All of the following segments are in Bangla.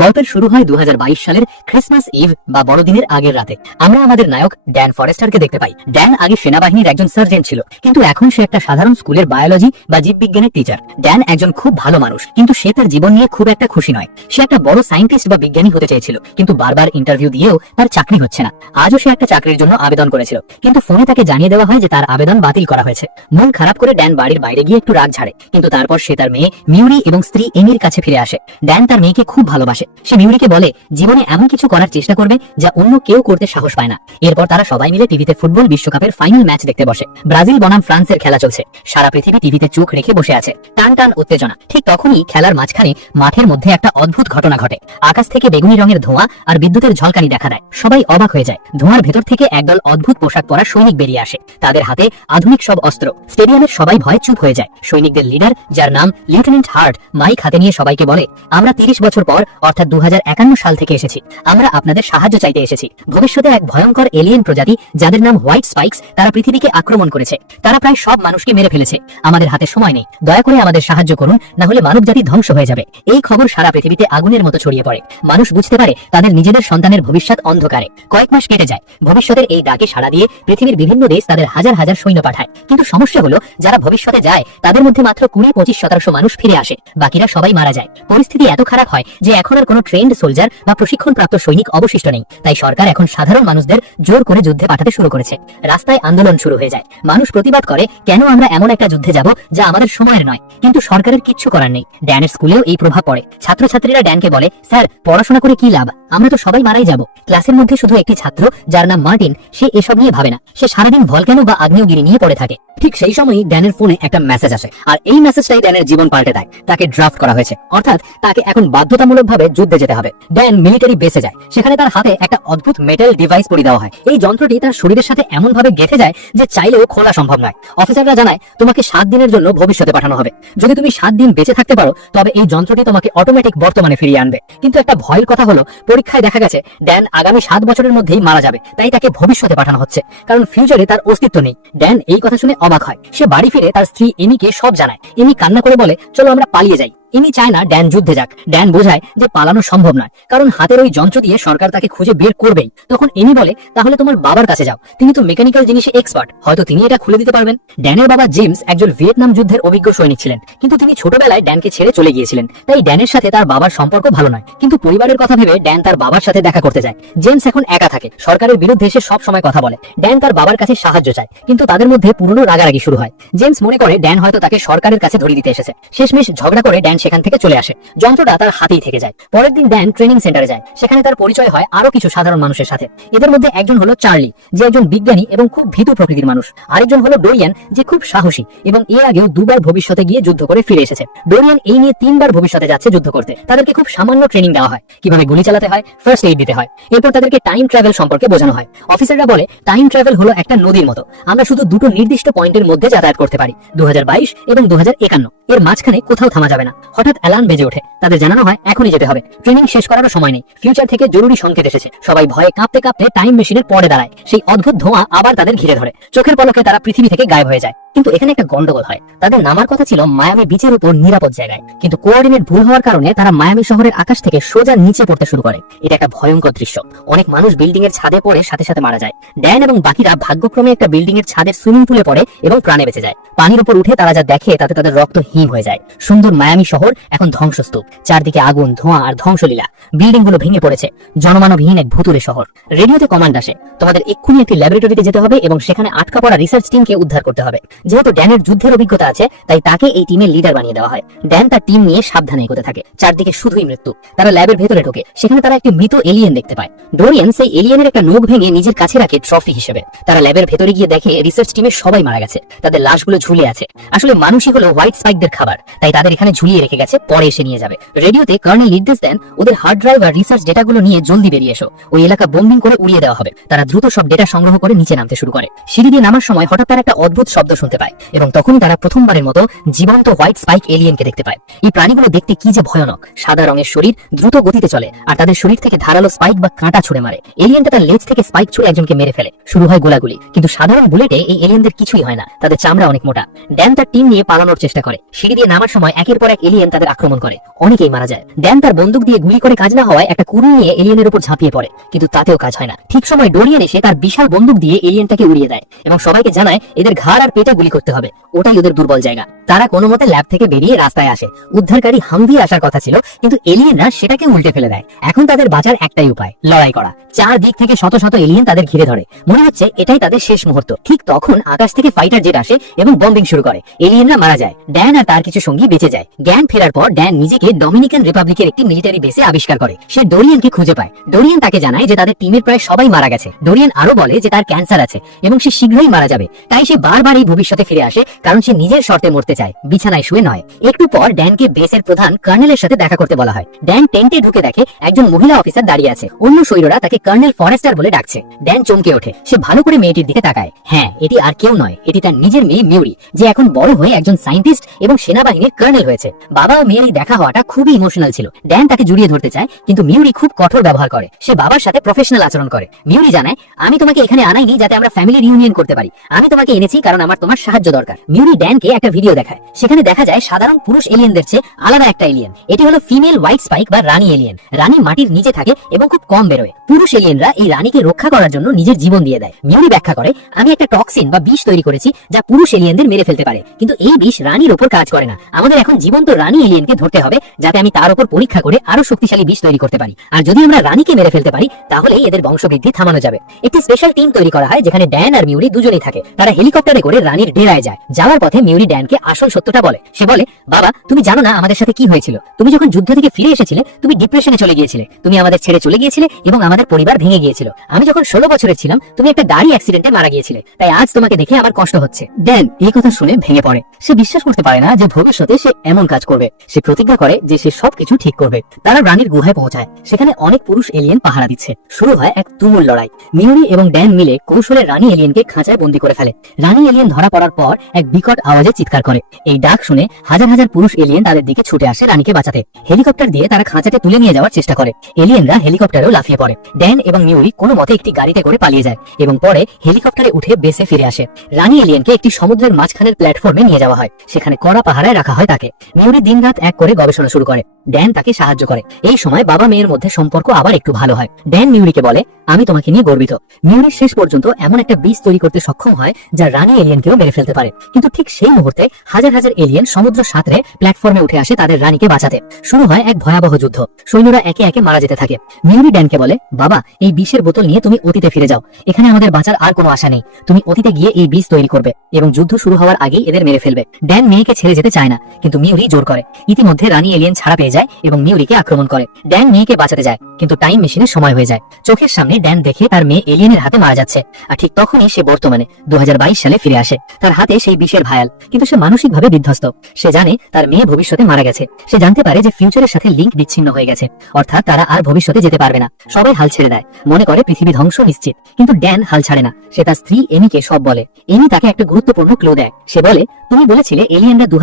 গল্পের শুরু হয় দু হাজার বাইশ সালের ক্রিসমাস ইভ বা বড়দিনের আগের রাতে। আমরা আমাদের নায়ক ড্যান ফরেস্টারকে দেখতে পাই। ড্যান আগে সেনাবাহিনীর একজন সার্জেন্ট ছিল, কিন্তু এখন সে একটা সাধারণ স্কুলের বায়োলজি বা জীববিজ্ঞানের টিচার ড্যান একজন খুব ভালো মানুষ, কিন্তু সে তার জীবন নিয়ে খুব একটা খুশি নয়। সে একটা বড় সায়েন্টিস্ট বা বিজ্ঞানী হতে চেয়েছিল, কিন্তু বারবার ইন্টারভিউ দিয়েও তার চাকরি হচ্ছে না। আজও সে একটা চাকরির জন্য আবেদন করেছিল, কিন্তু ফোনে তাকে জানিয়ে দেওয়া হয় যে তার আবেদন বাতিল করা হয়েছে। মন খারাপ করে ড্যান বাড়ির বাইরে গিয়ে একটু রাগ ঝাড়ে, কিন্তু তারপর সে তার মেয়ে মিউরি এবং স্ত্রী এমির কাছে ফিরে আসে। ড্যান তার মেয়েকে খুব ভালোবাসে। সে মিউরিকে বলে, জীবনে এমন কিছু করার চেষ্টা করবে যা অন্য কেউ করতে সাহস পায় না। এরপর তারা সবাই মিলে টিভিতে ফুটবল বিশ্বকাপের ফাইনাল ম্যাচ দেখতে বসে। ব্রাজিল বনাম ফ্রান্সের খেলা চলছে। সারা পৃথিবী টিভিতে চোখ রেখে বসে আছে। টান টান উত্তেজনা। ঠিক তখনই খেলার মাঝখানে মাঠের মধ্যে একটা অদ্ভুত ঘটনা ঘটে। আকাশ থেকে বেগুনি রঙের ধোঁয়া আর বিদ্যুতের ঝলকানি দেখা দেয়। সবাই অবাক হয়ে যায়। ধোঁয়ার ভেতর থেকে একদল অদ্ভুত পোশাক পরা সৈনিক বেরিয়ে আসে। তাদের হাতে আধুনিক সব অস্ত্র। স্টেডিয়ামের সবাই ভয় চুপ হয়ে যায়। সৈনিকদের লিডার যার নাম লিeutenant হার্ট মাইক হাতে নিয়ে সবাইকে বলে, আমরা তিরিশ বছর পর অর্থাৎ দু হাজার একান্ন সাল থেকে এসেছি। আমরা আপনাদের সাহায্য চাইতে এসেছি। ভবিষ্যতে এক ভয়ঙ্কর এলিয়েন প্রজাতি, যাদের নাম হোয়াইট স্পাইক্স তারা পৃথিবীকে আক্রমণ করেছে। তারা প্রায় সব মানুষকে মেরে ফেলেছে। আমাদের হাতে সময় নেই। দয়া করে আমাদের সাহায্য করুন, না হলে মানব জাতি ধ্বংস হয়ে যাবে। এই খবর সারা পৃথিবীতে আগুনের মতো ছড়িয়ে পড়ে। মানুষ বুঝতে পারে তাদের নিজেদের সন্তানের ভবিষ্যৎ অন্ধকারে। কয়েক মাস কেটে যায়। ভবিষ্যতের এই ডাকে সাড়া দিয়ে পৃথিবীর বিভিন্ন দেশ তাদের হাজার হাজার সৈন্য পাঠায়। কিন্তু সমস্যা হলো, যারা ভবিষ্যতে যায়, তাদের মধ্যে মাত্র কুড়ি পঁচিশ শতাংশ মানুষ ফিরে আসে। বাকিরা সবাই মারা যায়। পরিস্থিতি এত খারাপ হয় যে এখন আর কোনো ট্রেন্ড সোলজার বা প্রশিক্ষণপ্রাপ্ত সৈনিক অবশিষ্ট নেই। তাই সরকার এখন সাধারণ মানুষদের জোর করে যুদ্ধে পাঠাতে শুরু করেছে। রাস্তায় আন্দোলন শুরু হয়ে যায়। মানুষ প্রতিবাদ করে, কেন আমরা এমন একটা যুদ্ধে যাব যা আমাদের সময়ের নয়? কিন্তু সরকারের কিচ্ছু করার নেই। ড্যানের স্কুলেও এই প্রভাব পড়ে। ছাত্রছাত্রীরা ড্যানকে বলে, স্যার, পড়াশোনা করে কি লাভ? আমরা তো সবাই মারাই যাব। ক্লাসের মধ্যে শুধু একটি ছাত্র, যার নাম মার্টিন, সে এসব নিয়ে ভাবে না। সে সারাদিন ভলক্যানো বা আগ্নেয়গিরি নিয়ে পড়ে থাকে। ঠিক সেই সময়ই ড্যানের ফোনে একটা মেসেজ আসে। আর এই মেসেজটাই ড্যানের জীবন পাল্টে দেয়। তাকে ড্রাফট করা হয়েছে। অর্থাৎ তাকে এখন বাধ্যতামূলকভাবে যুদ্ধে যেতে হবে। ড্যান মিলিটারি বেসে যায়। সেখানে তার হাতে একটা অদ্ভুত মেটাল ডিভাইস পরিয়ে দেওয়া হয়। এই যন্ত্রটি তার শরীরের সাথে এমন ভাবে গেঁথে যায় যে চাইলেও খোলা সম্ভব নয়। অফিসাররা জানায়, তোমাকে সাত দিনের জন্য ভবিষ্যতে পাঠানো হবে। যদি তুমি সাত দিন বেঁচে থাকতে পারো, তবে এই যন্ত্রটি তোমাকে অটোমেটিক বর্তমানে ফিরিয়ে আনবে। কিন্তু একটা ভয়ের কথা হলো, পরীক্ষায় দেখা গেছে ড্যান আগামী সাত বছরের মধ্যেই মারা যাবে। তাই তাকে ভবিষ্যতে পাঠানো হচ্ছে। কারণ ফিউচারে তার অস্তিত্ব নেই। ড্যান এই কথা শুনে অবাক হয়। সে বাড়ি ফিরে তার স্ত্রী এমিকে সব জানায়। এমি কান্না করে বলে, চলো আমরা পালিয়ে যাই। ইনি চায় না ড্যান যুদ্ধে যাক। ড্যান বোঝায় যে পালানো সম্ভব নয়, কারণ হাতের ওই যন্ত্র দিয়ে সরকার তাকে খুঁজে বের করবেই। তখন এমি বলে, তাহলে তোমার বাবার কাছে যাও। তিনি তো মেকানিক্যাল জিনিসে এক্সপার্ট হয়তো তিনি এটা খুলে দিতে পারবেন। ড্যানের বাবা জেমস একজন ভিয়েতনাম যুদ্ধের অভিজ্ঞ সৈনিক ছিলেন, কিন্তু তিনি ছোটবেলায় ড্যানকে ছেড়ে চলে গিয়েছিলেন। তাই ড্যানের সাথে তার বাবার সম্পর্ক ভালো নয়। কিন্তু পরিবারের কথা ভেবে ড্যান তার বাবার সাথে দেখা করতে যায়। জেমস এখন একা থাকে, সরকারের বিরুদ্ধে এসে সব সময় কথা বলে। ড্যান তার বাবার কাছে সাহায্য চায়, কিন্তু তাদের মধ্যে পুরনো রাগারাগি শুরু হয়। জেমস মনে করে ড্যান হয়তো তাকে সরকারের কাছে ধরে দিতে এসেছে। শেষমেশ ঝগড়া করে ড্যান সেখান থেকে চলে আসে। যন্ত্রটা তার হাতেই থেকে যায়। পরের দিন ড্যান ট্রেনিং সেন্টারে যায়। সেখানে তার পরিচয় হয় আরও কিছু সাধারণ মানুষের সাথে। এদের মধ্যে একজন হলো চার্লি যে একজন বিজ্ঞানী এবং খুব ভীতু প্রকৃতির মানুষ। আরেকজন হলো ডোরিয়ান যে খুব সাহসী এবং এর আগেও দুবার ভবিষ্যতে গিয়ে যুদ্ধ করে ফিরে এসেছে। ডোরিয়ান এই নিয়ে তিনবার ভবিষ্যতে যাচ্ছে যুদ্ধ করতে। তাদেরকে খুব সামান্য ট্রেনিং দেওয়া হয়। কীভাবে গুলি চালাতে হয়? ফার্স্ট এইড দিতে হয়। এরপর তাদেরকে টাইম ট্রাভেল সম্পর্কে বোঝানো হয়। অফিসাররা বলে টাইম ট্রাভেল হলো একটা নদীর মতো। আমরা শুধু দুটো নির্দিষ্ট পয়েন্টের মধ্যে যাতায়াত করতে পারি। দু হাজার বাইশ এবং দু হাজার একান্ন। এর মাঝখানে কোথাও থামা যাবে না। হঠাৎ অ্যালার্ম বেজে ওঠে। তাদের জানানো হয়, এখনই যেতে হবে। ট্রেনিং শেষ করারও সময় নেই। ফিউচার থেকে জরুরি সংকেত এসেছে। সবাই ভয়ে কাঁপতে কাঁপতে টাইম মেশিনের পরে দাঁড়ায়। সেই অদ্ভুত ধোঁয়া আবার তাদের ঘিরে ধরে। চোখের পলকে তারা পৃথিবী থেকে গায়েব হয়ে যায়। কিন্তু এখানে একটা গন্ডগোল হয়। তাদের নামার কথা ছিল মায়ামি বিচের উপর নিরাপদ জায়গায়। কিন্তু কোঅর্ডিনেট ভুল হওয়ার কারণে তারা মায়ামি শহরের আকাশ থেকে সোজা নিচে পড়তে শুরু করে। এটা একটা ভয়ঙ্কর দৃশ্য। অনেক মানুষ বিল্ডিং এর ছাদে পড়ে সাথে সাথে মারা যায়। ড্যান এবং বাকিরা ভাগ্যক্রমে একটা বিল্ডিং এর ছাদের সুইমিং পুলে পড়ে এবং প্রাণে বেঁচে যায়। পানির উপর উঠে তারা যা দেখে তাতে তাদের রক্ত হিম হয়ে যায়। সুন্দর মায়ামি শহর এখন ধ্বংসস্তূপ। চারদিকে আগুন, ধোঁয়া আর ধ্বংসলীলা। বিল্ডিংগুলো ভেঙে পড়েছে। জনমানবহীন এক ভুতুরে শহর। রেডিওতে কমান্ড আসে। তোমাদের এক্ষুনি একটি ল্যাবরেটরিতে যেতে হবে এবং সেখানে আটকা পড়া রিসার্চ টিমকে উদ্ধার করতে হবে। যেহেতু ড্যানের যুদ্ধের অভিজ্ঞতা আছে, তাই তাকে এই টিমের লিডার বানিয়ে দেওয়া হয়। ড্যান তার টিম নিয়ে সাবধানে এগোতে থাকে। চারদিকে শুধুই মৃত্যু। তারা ল্যাবের ভেতরে ঢোকে। সেখানে তারা একটি মৃত এলিয়েন দেখতে পায়। ডোরিয়ান সেই এলিয়েনের একটা নখ ভেঙে নিজের কাছে রাখে ট্রফি হিসেবে। তারা ল্যাবের ভেতরে গিয়ে দেখে রিসার্চ টিমের সবাই মারা গেছে। তাদের লাশগুলো ঝুলে আছে। আসলে মানুষই হলো হোয়াইট স্পাইকদের খাবার। তাই তাদের এখানে ঝুলিয়ে রেখে গেছে, পরে এসে নিয়ে যাবে। রেডিওতে কর্নেল নির্দেশ দেন, ওদের হার্ড ড্রাইভ আর রিসার্চ ডেটাগুলো নিয়ে জলদি বেরিয়ে এসো। ওই এলাকা বোম্বিং করে উড়িয়ে দেওয়া হবে। তারা দ্রুত সব ডেটা সংগ্রহ করে নিচে নামতে শুরু করে। সিঁড়ি দিয়ে নামার সময় হঠাৎ তারা একটা অদ্ভুত শব্দ শুনতে করতে পায় এবং তখনই তারা প্রথমবারের মতো জীবন্ত হোয়াইট স্পাইক এলিয়েনকে দেখতে পায়। এই প্রাণীগুলো দেখতে কি যে ভয়ানক। সাদা রঙের শরীর দ্রুত গতিতে চলে আর তাদের শরীর থেকে ধারালো স্পাইক বা কাঁটা ছুড়ে মারে। এলিয়েনটা তার লেজ থেকে স্পাইক ছুড়ে একজনকে মেরে ফেলে। শুরু হয় গোলাগুলি। কিন্তু সাধারণ বুলেটে এই এলিয়েনদের কিছুই হয় না। তাদের চামড়া অনেক মোটা। ড্যান তার টিম নিয়ে পালানোর চেষ্টা করে। সিঁড়ি দিয়ে নামার সময় একের পর এক এলিয়েন তাদের আক্রমণ করে। অনেকেই মারা যায়। ড্যান তার বন্দুক দিয়ে গুলি করে কাজ না হওয়ায় একটা কুরুল নিয়ে এলিয়েনের উপর ঝাঁপিয়ে পড়ে। কিন্তু তাতেও কাজ হয় না। ঠিক সময় ডোরিয়ান এসে তার বিশাল বন্দুক দিয়ে এলিয়েনটাকে উড়িয়ে দেয় এবং সবাইকে জানায় এদের ঘাড় আর পেটে গুলি করতে হবে। ওটাই ওদের দুর্বল জায়গা। তারা কোনো মতে ল্যাব থেকে বেরিয়ে রাস্তায় আসে। উদ্ধারকারী হামভি আসার কথা ছিল, কিন্তু এলিয়েনরা সেটাকে উল্টে ফেলে দেয়। এখন তাদের বাঁচার একটাই উপায়, লড়াই করা। চার দিক থেকে শত শত এলিয়েন তাদের ঘিরে ধরে। মনে হচ্ছে এটাই তাদের শেষ মুহূর্ত। ঠিক তখন আকাশ থেকে ফাইটার জেট আসে এবং বম্বিং শুরু করে। এলিয়েনরা মারা যায়। ড্যান আর তার কিছু সঙ্গী বেঁচে যায়। জ্ঞান ফেরার পর ড্যান নিজেকে ডমিনিকান রিপাবলিকের একটি মিলিটারি বেসে আবিষ্কার করে। সে ডোরিয়ানকে খুঁজে পায়। ডোরিয়ান তাকে জানায় যে তাদের টিমের প্রায় সবাই মারা গেছে। ডোরিয়ান আরও বলে যে তার ক্যান্সার আছে এবং সে শীঘ্রই মারা যাবে। তাই সে বারবার এই ভবিষ্যতে ফিরে আসে, কারণ সে নিজের শর্তে মরতে চায়, বিছানায় শুয়ে নয়। একটু পর ড্যানকে বেসের প্রধান কর্নেলের সাথে দেখা করতে বলা হয়। ড্যান টেন্টে ঢুকে দেখে একজন মহিলা অফিসার দাঁড়িয়ে আছে। অন্য সৈন্যরা তাকে কর্নেল ফরেস্টার বলে ডাকছে। ড্যান চমকে ওঠে। সে ভালো করে মেয়েটির দিকে তাকায়। হ্যাঁ এটি আর কেউ নয়, এটি তার নিজের মেয়ে মিউরি, যে এখন বড় হয়ে একজন সায়েন্টিস্ট এবং সেনাবাহিনীর কর্নেল হয়েছে। বাবা ও মেয়ের দেখা হওয়াটা খুবই ইমোশনাল ছিল। ড্যান তাকে জড়িয়ে ধরতে চায়, কিন্তু মিউরি খুব কঠোর ব্যবহার করে। সে বাবার সাথে প্রফেশনাল আচরণ করে। মিউরি জানায়, আমি তোমাকে এখানে আনাইনি যাতে আমরা ফ্যামিলি রিউনিয়ন করতে পারি। আমি তোমাকে এনেছি কারণ আমার তোমার সাহায্য দরকার। মিউরি ড্যানকে একটা ভিডিও দেখায়। সেখানে দেখা যায় সাধারণ পুরুষ এলিয়েনদের চেয়ে আলাদা একটা এলিয়েন এটি হলো ফিমেল হোয়াইট স্পাইক বা রানী এলিয়েন রানী মাটির নিচে থাকে এবং খুব কম বেরোয়। পুরুষ এলিয়েনরা এই রানীকে রক্ষা করার জন্য নিজের জীবন দিয়ে দেয়। মিউরি ব্যাখ্যা করে, আমি একটা টক্সিন বা বিষ তৈরি করেছি যা পুরুষ এলিয়েনদের মেরে ফেলতে পারে। কিন্তু এই বিষ রানীর ওপর কাজ করে না। আমাদের এখন জীবন্ত রানী এলিয়েনকে ধরতে হবে যাতে আমি তার উপর পরীক্ষা করে আরও শক্তিশালী বিষ তৈরি করতে পারি। আর যদি আমরা রানীকে মেরে ফেলতে পারি, তাহলেই এদের বংশবৃদ্ধি থামানো যাবে। একটি স্পেশাল টিম তৈরি করা হয়, যেখানে ড্যান আর মিউরি দুজনেই থাকে। তারা হেলিকপ্টারে করে রানীর ডেরায় যায়। যাওয়ার পথে মিউরি ড্যানকে আসল সত্যটা বলে। সে বলে, বাবা, তুমি জানো না আমাদের সাথে কি হয়েছিল? তুমি যখন যুদ্ধ থেকে ফিরে এসেছিলে, তুমি ডিপ্রেশনে চলে গিয়েছিলে। তুমি আমাদের ছেড়ে চলে গিয়েছিলে এবং আমাদের পরিবার ভেঙে গিয়েছিল। আমি যখন ষোলো বছরের ছিলাম, তুমি একটা গাড়ি অ্যাক্সিডেন্টে মারা গিয়েছিলে। তাই আজ তোমাকে দেখে আমার কষ্ট হচ্ছে। ড্যান এই কথা শুনে ভেঙে পড়ে। সে বিশ্বাস করতে পারে না যে ভবিষ্যতে সে এমন কাজ করবে। সে প্রতিজ্ঞা করে যে সে সবকিছু ঠিক করবে। তারা রানীর গুহায় পৌঁছায়। সেখানে অনেক পুরুষ এলিয়েন পাহারা দিচ্ছে। শুরু হয় এক তুমুল লড়াই। মিউরি এবং ড্যান মিলে কৌশলে রানী এলিয়েনকে খাঁচায় বন্দি করে ফেলে। রানী এলিয়েন ধরা পড়ার পর এক বিকট আওয়াজে চিৎকার করে। এই ডাক শুনে হাজার হাজার পুরুষ এলিয়েন তাদের দিকে ছুটে আসে রানীকে বাঁচাতে। হেলিকপ্টার দিয়ে তারা খাঁচাতে তুলে নিয়ে যাওয়ার চেষ্টা করে। এলিয়েনরা হেলিকপ্টারেও লাফিয়ে পড়ে। ড্যান এবং মিউরি কোনো মতে একটি গাড়িতে করে পালিয়ে যায় এবং পরে হেলিকপ্টারে উঠে বেসে ফিরে আসে। রানী এলিয়েনকে একটি সমুদ্রের মাঝখানের প্ল্যাটফর্মে নিয়ে যাওয়া হয়। সেখানে কড়া পাহারায় রাখা হয় তাকে। মিউরি দিনরাত এক করে গবেষণা শুরু করে। ড্যান তাকে সাহায্য করে। এই সময় বাবা মেয়ের মধ্যে সম্পর্ক আবার একটু ভালো হয়। ড্যান মিউরিকে বলে, আমি তোমাকে নিয়ে গর্বিত। মিউরি শেষ পর্যন্ত এমন একটা বীজ তৈরি করতে সক্ষম হয় যা রানী এলিয়েনকেও মেরে ফেলতে পারে। কিন্তু ঠিক সেই মুহূর্তে হাজার হাজার এলিয়েন সমুদ্র সাঁতরে প্ল্যাটফর্মে উঠে আসে তাদের রানীকে বাঁচাতে। শুরু হয় এক ভয়াবহ যুদ্ধ। সৈন্যরা একে একে মারা যেতে থাকে। মিউরি ড্যানকে বলে, বাবা, এই বিষের বোতল নিয়ে তুমি অতীতে ফিরে যাও। এখানে আমাদের বাঁচার আর কোনো আশা নেই। তুমি অতীতে গিয়ে এই বীজ তৈরি করবে এবং যুদ্ধ শুরু হওয়ার আগেই এদের মেরে ফেলবে। ড্যান মেয়েকে ছেড়ে যেতে চায় না, কিন্তু মিউরি জোর করে। ইতিমধ্যে রানী এলিয়েন ছাড়া পেয়ে যায় এবং মিউরিকে আক্রমণ করে। ড্যান মেয়েকে বাঁচাতে যায়। কিন্তু টাইম মেশিনের সময় হয়ে যায়। চোখের সামনে ড্যান দেখে তার মেয়ে এলিয়েনের হাতে মারা যাচ্ছে। আর ঠিক তখনই সে বর্তমানে দু সালে ফিরে আসে। তার হাতে সেই বিষের ভায়াল। কিন্তু সে মানসিকভাবে বিধ্বস্ত। সে জানে তার মেয়ে ভবিষ্যতে মারা গেছে। সে জানতে পারে যে ফিউচারের সাথে লিঙ্ক বিচ্ছিন্ন হয়ে গেছে। অর্থাৎ তারা আর ভবিষ্যতে যেতে পারবে না। সবাই হাল ছেড়ে দেয়। মনে করে পৃথিবী ধ্বংস নিশ্চিত। কিন্তু ড্যান হাল ছাড়ে না। সে তার স্ত্রী এমিকে সব বলে। এমি তাকে একটা গুরুত্বপূর্ণ ক্লু দেয়। সে বলে, তুমি বলেছিলে এলিয়েনরা দু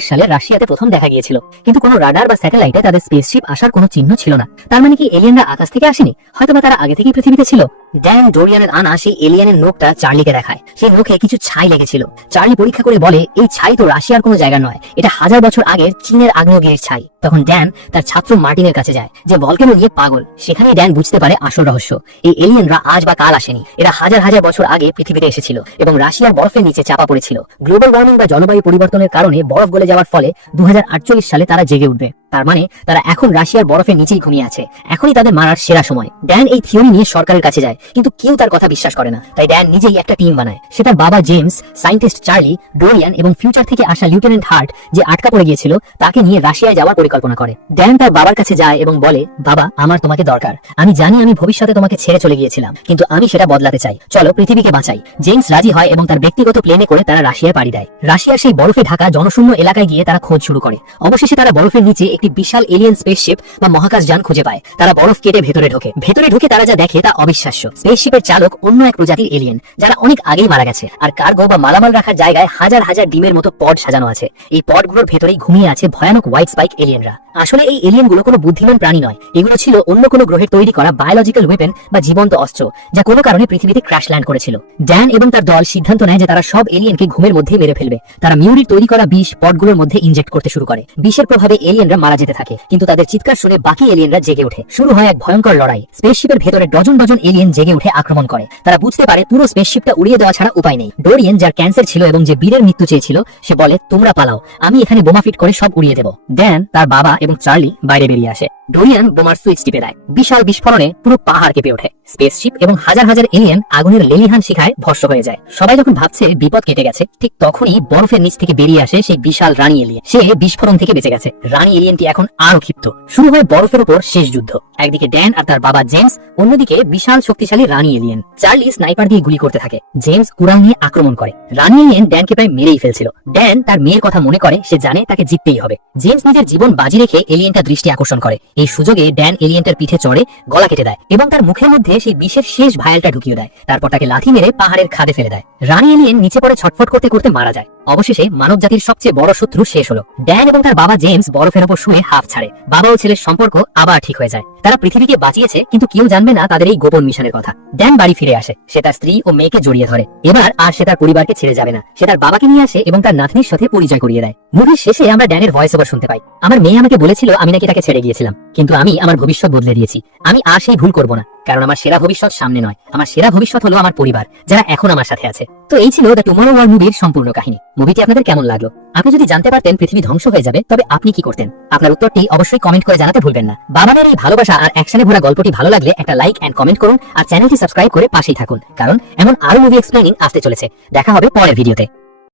সালে রাশিয়াতে প্রথম দেখা গিয়েছিল। কিন্তু কোনো রাডার বা স্যাটেলাইটে তাদের স্পেসশিপ আসার কোনো চিহ্ন ছিল না। তার মানে কি এলিয়েনরা আকাশ থেকে আসেনি। হয়তোবা তারা আগে থেকেই পৃথিবীতে ছিল। ড্যান ডোরিয়ানের আনা সেই এলিয়েনের নোখটা চার্লিকে দেখায়। সেই নোকে কিছু ছাই লেগেছিল। চার্লি পরীক্ষা করে বলে, এই ছাই তো রাশিয়ার কোনো জায়গা নয়। এটা হাজার বছর আগের চীনের আগ্নেয়গিরির ছাই। তখন ড্যান তার ছাত্র মার্টিনের কাছে যায়, যে ভলকেনো নিয়ে পাগল। সেখানে ড্যান বুঝতে পারে আসল রহস্য। এই এলিয়েনরা আজ বা কাল আসেনি। এরা হাজার হাজার বছর আগে পৃথিবীতে এসেছিল এবং রাশিয়ার বরফের নিচে চাপা পড়েছিল। গ্লোবাল ওয়ার্মিং বা জলবায়ু পরিবর্তনের কারণে বরফ গলে যাওয়ার ফলে দু হাজার আটচল্লিশ সালে তারা জেগে উঠবে। তার মানে তারা এখন রাশিয়ার বরফের নিচেই ঘুমিয়ে আছে। এখনই তাদের মারার সেরা সময়। ড্যান এই থিওরি নিয়ে সরকারের কাছে যায়। কিন্তু কেউ তার কথা বিশ্বাস করে না। তাই ড্যান নিজেই একটা টিম বানায়। সে তার বাবা জেমস, সায়েন্টিস্ট চার্লি, ডোরিয়ান এবং ফিউচার থেকে আসা লিউটেন্যান্ট হার্ট যে আটকা পড়ে গিয়েছিল, তাকে নিয়ে রাশিয়ায় যাওয়ার পরিকল্পনা করে। ড্যান তার বাবার কাছে যায় এবং বলে, বাবা, আমার তোমাকে দরকার। আমি জানি আমি ভবিষ্যতে তোমাকে ছেড়ে চলে গিয়েছিলাম, কিন্তু আমি সেটা বদলাতে চাই। চলো, পৃথিবীকে বাঁচাই। জেমস রাজি হয় এবং তার ব্যক্তিগত প্লেনে করে তারা রাশিয়ায় পাড়ি দেয়। রাশিয়ার সেই বরফে ঢাকা জনশূন্য এলাকায় গিয়ে তারা খোঁজ শুরু করে। অবশেষে তারা বরফের নিচে একটি বিশাল এলিয়েন স্পেসশিপ বা মহাকাশ যান খুঁজে পায়। তারা বরফ কেটে ভেতরে ঢোকে। ভেতরে ঢুকে তারা যা দেখে তা অবিশ্বাস্য। স্পেসশিপের চালক অন্য এক প্রজাতির এলিয়েন যারা অনেক আগেই মারা গেছে। আর কার্গো বা মালামাল রাখার জায়গায় হাজার হাজার ডিমের মতো পড সাজানো আছে। এই পডগুলোর ভেতরেই ঘুমিয়ে আছে ভয়ানক হোয়াইট স্পাইক এলিয়েনরা আসলে এই এলিয়েনগুলো কোনো বুদ্ধিমান প্রাণী নয়। এগুলো ছিল অন্য কোনো গ্রহের তৈরি করা বায়োলজিক্যাল ওয়েপেন বা জীবন্ত অস্ত্র, যা কোনো কারণে পৃথিবীতে ক্র্যাশ ল্যান্ড করেছিল। ড্যান এবং তার দল সিদ্ধান্ত নেয় যে তারা সব এলিয়েনকে ঘুমের মধ্যে মেরে ফেলবে। তারা মিউরির তৈরি করা বিষ পডগুলোর মধ্যে ইনজেক্ট করতে শুরু করে। বিষের প্রভাবে এলিয়েনরা মারা যেতে থাকে, কিন্তু তাদের চিৎকার শুনে বাকি এলিয়েনরা জেগে ওঠে। শুরু হয় এক ভয়ঙ্কর লড়াই। স্পেসশিপের ভেতরে ডজন ডজন এলিয়েন জেগে উঠে আক্রমণ করে। তারা বুঝতে পারে পুরো স্পেসশিপটা উড়িয়ে দেওয়া ছাড়া উপায় নেই। ডোরিয়েন, যার ক্যান্সার ছিল এবং যে বীরের মৃত্যু চেয়েছিল, সে বলে, তোমরা পালাও, আমি এখানে বোমা ফিট করে সব উড়িয়ে দেবো। ড্যান তার বাবা এবং চার্লি বাইরে বেরিয়ে আসে। ডোরিয়ান বোমার সুইচ টিপে দেয়। বিশাল বিস্ফোরণে পুরো পাহাড় কেঁপে ওঠে। স্পেসশিপ এবং হাজার হাজার এলিয়েন আগুনের লেলিহান শিখায় ভস্ম হয়ে যায়। সবাই যখন ভাবছে বিপদ কেটে গেছে, ঠিক তখনই বরফের নিচ থেকে বেরিয়ে আসে সেই বিশাল রানী এলিয়েন সে বিস্ফোরণ থেকে বেঁচে গেছে। রানী এলিয়েনটি এখন আরও ক্ষিপ্ত। শুরু হয় বরফের উপর শেষ যুদ্ধ। একদিকে ড্যান আর তার বাবা জেমস, অন্যদিকে বিশাল শক্তিশালী রানী এলিয়েন, চার্লি স্নাইপার দিয়ে গুলি করতে থাকে। জেমস কুড়াল নিয়ে আক্রমণ করে। রানী এলিয়েন ড্যানকে প্রায় মেরেই ফেলছিল। ড্যান তার মেয়ের কথা মনে করে, সে জানে তাকে জিততেই হবে। জেমস নিজের জীবন বাজি রেখে এলিয়েনটা দৃষ্টি আকর্ষণ করে। এই সুযোগে ড্যান এলিয়েনটার পিঠে চড়ে গলা কেটে দেয় এবং তার মুখের মধ্যে সেই বিষের শেষ ভায়ালটা ঢুকিয়ে দেয়। তারপর তাকে লাথি মেরে পাহাড়ের খাদে ফেলে দেয়। রানী এলিয়েন নিচে পড়ে ছটফট করতে করতে মারা যায়। অবশেষে মানব জাতির সবচেয়ে বড় শত্রু শেষ হলো। ড্যান এবং তার বাবা জেমস বরফের উপর শুয়ে হাফ ছাড়ে। বাবা ও ছেলের সম্পর্ক আবার ঠিক হয়ে যায়। তারা পৃথিবীকে বাঁচিয়েছে, কিন্তু কেউ জানবে না তাদের এই গোপন মিশনের কথা। ড্যান বাড়ি ফিরে আসে। সে তার স্ত্রী ও মেয়েকে জড়িয়ে ধরে। এবার আর সে তার পরিবারকে ছেড়ে যাবে না। সে তার বাবাকে নিয়ে আসে এবং তার নাতনির সাথে পরিচয় করিয়ে দেয়। মুভির শেষে আমরা ড্যানের ভয়েস ওভার শুনতে পাই। আমার মেয়ে আমাকে বলেছিল, আমি নাকি তাকে ছেড়ে গিয়েছিলাম। কিন্তু আমি আমার ভবিষ্যৎ বদলে দিয়েছি। আমি আর সেই ভুল করব না। কারণ আমার সেরা ভবিষ্যৎ সামনে নয়। আমার সেরা ভবিষ্যৎ হলো আমার পরিবার, যারা এখন আমার সাথে আছে। তো এই ছিল দ্য টুমোরো ওয়ার মুভির সম্পূর্ণ কাহিনী। মুভিটি আপনাদের কেমন লাগল? আপনি যদি জানতে পারতেন পৃথিবী ধ্বংস হয়ে যাবে, তবে আপনি কি করতেন? আপনার উত্তরটি অবশ্যই কমেন্ট করে জানাতে ভুলবেন না। বাবাদের এই ভালোবাসা আর অ্যাকশনে ভরা গল্পটি ভালো লাগলে একটা লাইক এন্ড কমেন্ট করুন, আর চ্যানেলটি সাবস্ক্রাইব করে পাশেই থাকুন। কারণ এমন আরও মুভি এক্সপ্লেনিং আসতে চলেছে। দেখা হবে পরের ভিডিওতে